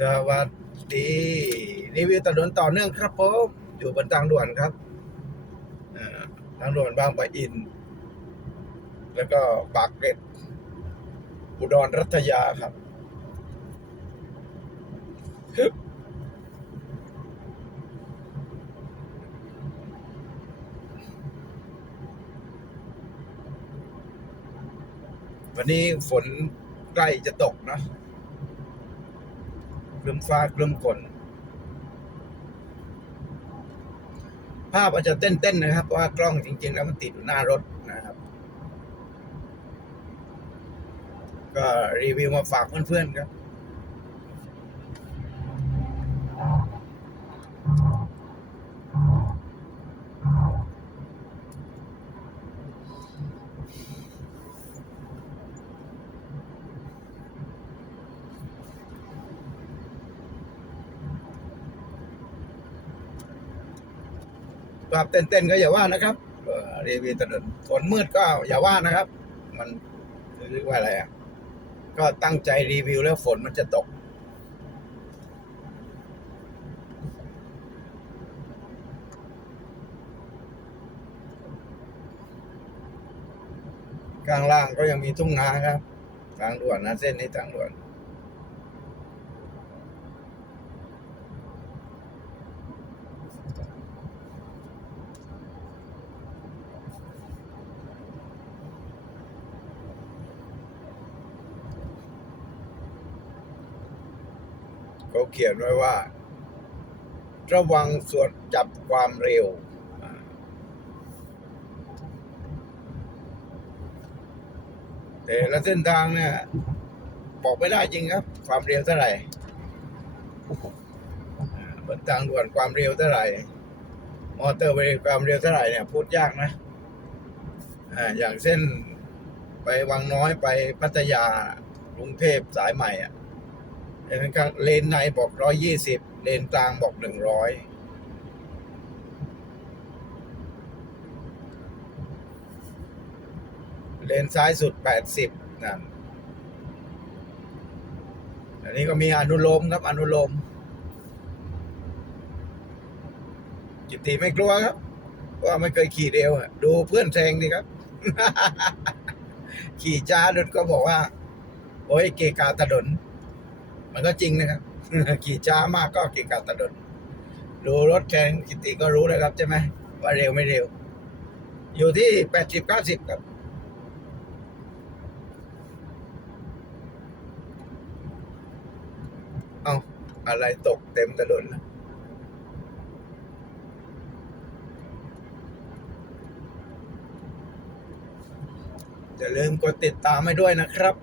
สวัสดีรีวิวถนนต่อเนื่องครับผมอยู่บนทางด่วนครับทางด่วนบางปะอิน แล้วก็ปากเกร็ดอุดรรัตยาครับ วันนี้ฝนใกล้จะตกเนะ ครึ้มฟ้าครึ้มฝนภาพอาจจะเต้นๆนะครับเพราะว่ากล้องจริง ๆ แล้วมันติดอยู่หน้ารถนะครับ ก็รีวิวมาฝากเพื่อนๆครับ ภาพเต้นๆก็อย่าว่านะครับเรีวิวถนนฝนมืดก็อย่าว่านะครับ มันเรียกว่าอะไรอะก็ตั้งใจรีวิวแล้วฝนมันจะตก กลางล่างก็ยังมีทุ่งนาครับทางด่วนนะเส้นนี้ทางด่วน เขาเขียนไว้ว่า ระวังสวนจับความเร็ว แต่ละเส้นทางเนี่ย บอกไม่ได้จริงครับ ความเร็วเท่าไหร่บนทางด่วนความเร็วเท่าไหร่ มอเตอร์เวย์ความเร็วเท่าไหร่เนี่ยพูดยากนะอ่าอย่างเส้นไปวังน้อยไปพัทยากรุงเทพสายใหม่อะ เห็นไหมครับเลนในบอกร้อยยี่สิบเลนกลางบอกหนึ่งร้อยเลนซ้ายสุดแปดสิบนั่นอันนี้ก็มีอนุโลมครับ อนุโลมจิตติไม่กลัวครับเพราะว่าไม่เคยขี่เร็วอะดูเพื่อนแซงดีครับ ขี่จ้าดุดก็บอกว่า โอ้ยเกกาถนน มันก็จริงนะครับ ขี่ช้ามากก็เกะกะตะดนดูรถแข่งกิติก็รู้นะครับใช่ไหมว่าเร็วไม่เร็ว อยู่ที่แปดสิบเก้าสิบครับเอาอะไรตกเต็มถนนนะอย่าลืมกดติดตามให้ด้วยนะครับ